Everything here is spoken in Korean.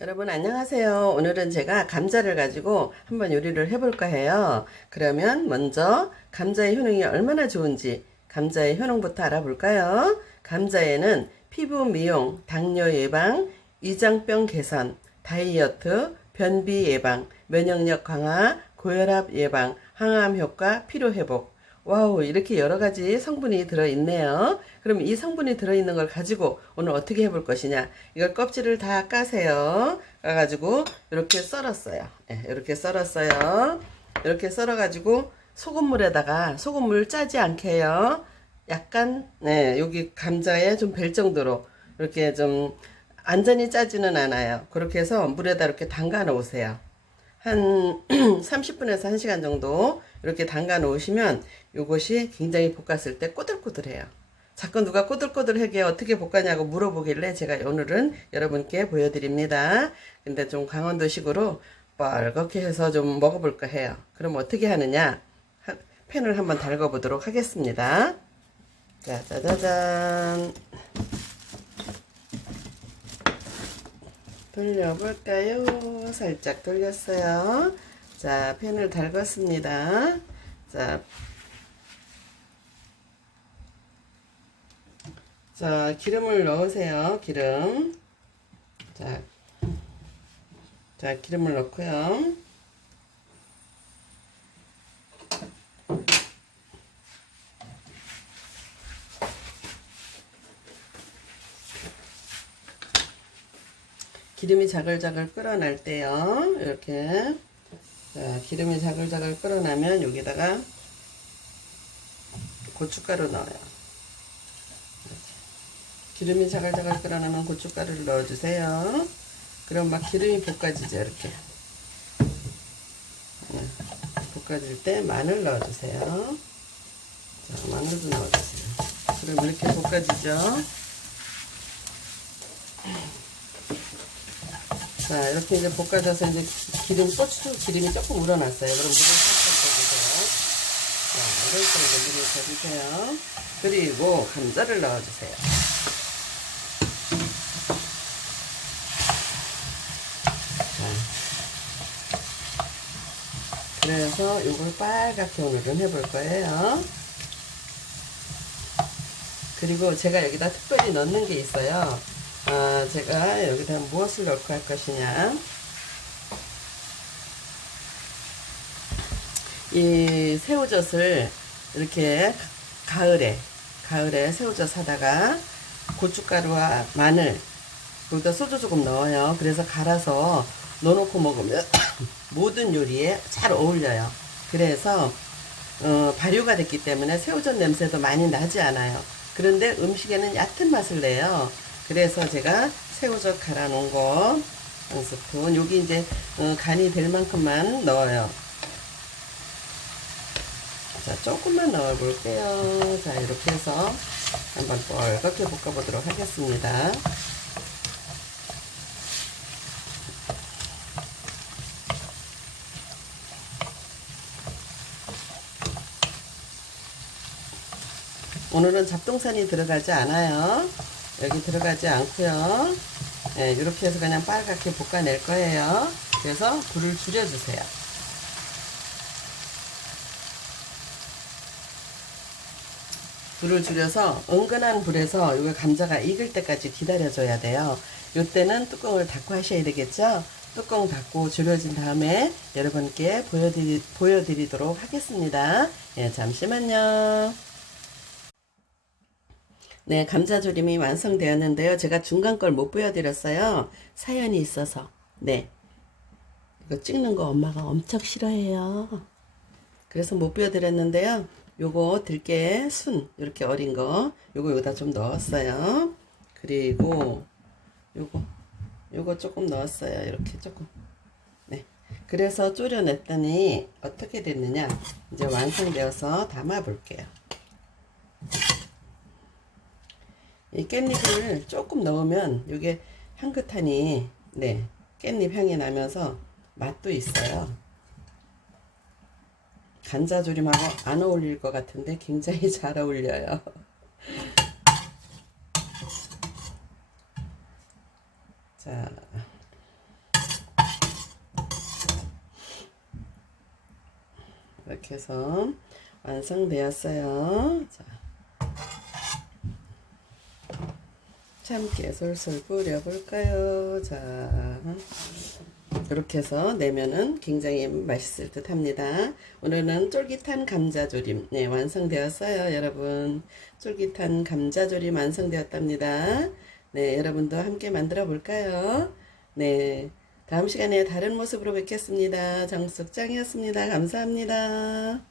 여러분 안녕하세요. 오늘은 제가 감자를 가지고 한번 요리를 해볼까 해요. 그러면 먼저 감자의 효능이 얼마나 좋은지 감자의 효능부터 알아볼까요? 감자에는 피부 미용, 당뇨 예방, 위장병 개선, 다이어트, 변비 예방, 면역력 강화, 고혈압 예방, 항암 효과, 피로 회복, 와우, 이렇게 여러 가지 성분이 들어있네요. 그럼 이 성분이 들어있는 걸 가지고 오늘 어떻게 해볼 것이냐. 이걸 껍질을 다 까세요. 까가지고 이렇게 썰었어요. 예, 이렇게 썰었어요. 이렇게 썰어가지고 소금물에다가 소금물 짜지 않게 해요. 약간, 네, 여기 감자에 좀 벨 정도로 이렇게 좀 완전히 짜지는 않아요. 그렇게 해서 물에다 이렇게 담가 놓으세요. 한 30분에서 1시간 정도 이렇게 담가 놓으시면 이것이 굉장히 볶았을 때 꼬들꼬들해요. 자꾸 누가 꼬들꼬들하게 어떻게 볶았냐고 물어보길래 제가 오늘은 여러분께 보여드립니다. 근데 좀 강원도식으로 뻘겋게 해서 좀 먹어볼까 해요. 그럼 어떻게 하느냐? 하- 팬을 한번 달궈보도록 하겠습니다. 자, 짜자잔. 돌려볼까요? 살짝 돌렸어요. 자, 팬을 달궜습니다. 자, 자, 기름을 넣으세요. 기름. 자, 자, 기름을 넣고요. 기름이 자글자글 끓어날 때요. 이렇게. 자, 기름이 자글자글 끓어나면 여기다가 고춧가루 넣어요. 기름이 자글자글 끓어나면 고춧가루를 넣어주세요. 그럼 막 기름이 볶아지죠, 이렇게. 네, 볶아질 때 마늘 넣어주세요. 자, 마늘도 넣어주세요. 그럼 이렇게 볶아지죠. 자, 이렇게 이제 볶아져서 이제 기름, 고추 기름이 조금 우러났어요. 그럼 물을 살짝 떠주세요. 자, 때 이제 물을 떠주세요. 그리고 감자를 넣어주세요. 그래서 이걸 빨갛게 오늘은 해볼 거예요. 그리고 제가 여기다 특별히 넣는 게 있어요. 아, 제가 여기다 무엇을 넣고 할 것이냐. 이 새우젓을 이렇게 가을에, 가을에 새우젓 사다가 고춧가루와 마늘, 거기다 소주 조금 넣어요. 그래서 갈아서 넣어놓고 먹으면 모든 요리에 잘 어울려요. 그래서 어, 발효가 됐기 때문에 새우젓 냄새도 많이 나지 않아요. 그런데 음식에는 얕은 맛을 내요. 그래서 제가 새우젓 갈아 놓은 거 한 스푼 여기 이제 어, 간이 될 만큼만 넣어요. 자 조금만 넣어 볼게요. 자 이렇게 해서 한번 뻘겋게 볶아 보도록 하겠습니다. 오늘은 잡동산이 들어가지 않아요. 여기 들어가지 않고요. 네, 이렇게 해서 그냥 빨갛게 볶아낼 거예요. 그래서 불을 줄여주세요. 불을 줄여서 은근한 불에서 이거 감자가 익을 때까지 기다려줘야 돼요. 이때는 뚜껑을 닫고 하셔야 되겠죠? 뚜껑 닫고 줄여진 다음에 여러분께 보여드리, 보여드리도록 하겠습니다. 예, 잠시만요. 네, 감자조림이 완성되었는데요. 제가 중간 걸 못 보여드렸어요. 사연이 있어서. 네. 이거 찍는 거 엄마가 엄청 싫어해요. 그래서 못 보여드렸는데요. 요거 들깨 순, 이렇게 어린 거. 요거 여기다 좀 넣었어요. 그리고 요거, 요거 조금 넣었어요. 이렇게 조금. 네. 그래서 졸여냈더니 어떻게 됐느냐. 이제 완성되어서 담아 볼게요. 이 깻잎을 조금 넣으면 이게 향긋하니 네 깻잎 향이 나면서 맛도 있어요. 간자조림하고 안 어울릴 것 같은데 굉장히 잘 어울려요. 자. 이렇게 해서 완성되었어요. 자. 참깨 솔솔 뿌려볼까요? 자. 이렇게 해서 내면은 굉장히 맛있을 듯 합니다. 오늘은 쫄깃한 감자조림, 네, 완성되었어요, 여러분. 쫄깃한 감자조림 완성되었답니다. 네, 여러분도 함께 만들어 볼까요? 네. 다음 시간에 다른 모습으로 뵙겠습니다. 정숙장이었습니다. 감사합니다.